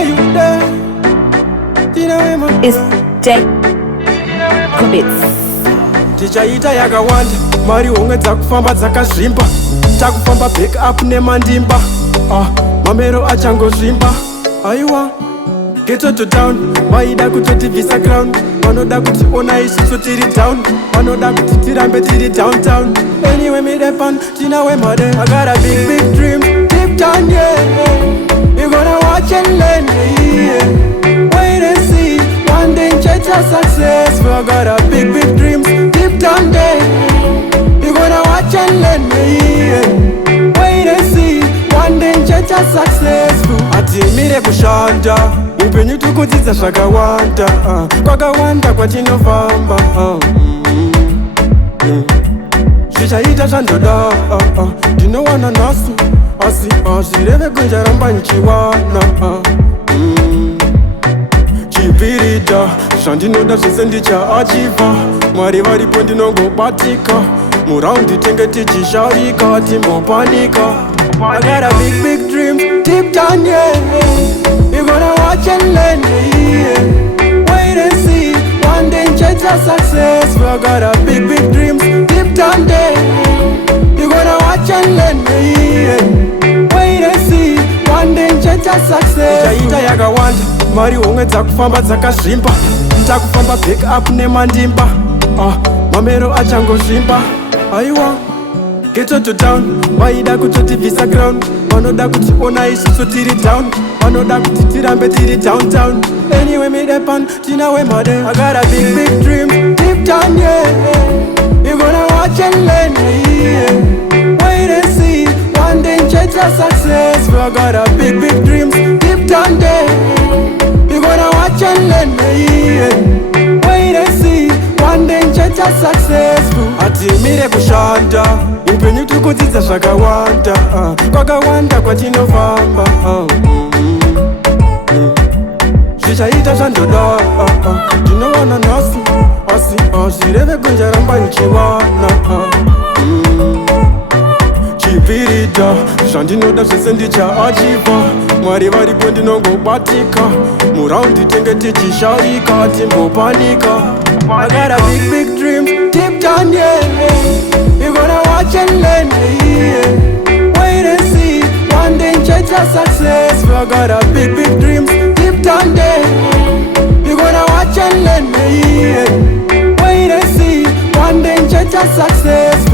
you there. It's Decco Bits. Tichaita yakawanda, mari honge dzakufamba dzakazvimba. Takufamba back up nemandimba. Mamero achangozvimba. Aiwa, ghetto to town, vaida kutotivhisa crown. Vanoda kuti ona isusu tiri down, vanoda kuti tirambe tiri downtown. Anyway, me depan, tinawe made. I got a big, big dream, deep down, yeah. You gonna watch and learn, yeah. Wait and see, one day change our success. We got a big, big dreams, deep down there. You gonna watch and learn, yeah. Wait and see, one day change our success. Atimire kushanda, upenyu tukudzidza zvakawanda, kwakawanda kwatinofamba. Zvichaita zvandoda, ndinowana nhasi, asi zvireve kunjaramba nichiwana. Chipirita, zvandinoda zvese ndichaachiva. Mwari varipo ndinongobatika, muraundi tenge tichishaurika, timbopanika. I got a big, big dream, deep down, yeah. You gonna watch and learn, yeah. Wait and see, one day change our success. We got a big, big dreams, deep down there. You gonna watch and learn, yeah. Wait and see, one day change our success. Tichaita yakawanda, mari honge dzakufamba dzakazvimba. Takufamba back up nemandimba. Mamero achangozvimba. Aiwa, ghetto to town, vaida kutotivhisa crown. Vanoda kuti ona isusu tiri down, vanoda kuti tirambe tiri downtown. Anyway, me depan, tinawe made. I got a big, big dream, deep down, yeah. You gonna watch and learn, yeah. Wait and see, one day change our success. We got a big, big dreams, deep down there. You gonna watch and learn, yeah. Wait and see, one day change our success. Atimire kushanda, upenyu tukudzidza zvakawanda, kwakawanda kwatinofamba. Zvichaita zvandoda, ndinowana nhasi, asi zvireve kunjaramba nichiwana. Chipirita, zvandinoda zvese ndichaachiva. Mwari varipo ndinongobatika, muraundi tenge tichishaurika, timbopanika. I got a big, big dream, deep down, yeah. You gonna watch and learn, yeah. Wait and see, one day change our success. We got a big, big dreams, deep down there. You gonna watch and learn, yeah. Wait and see, one day change our success.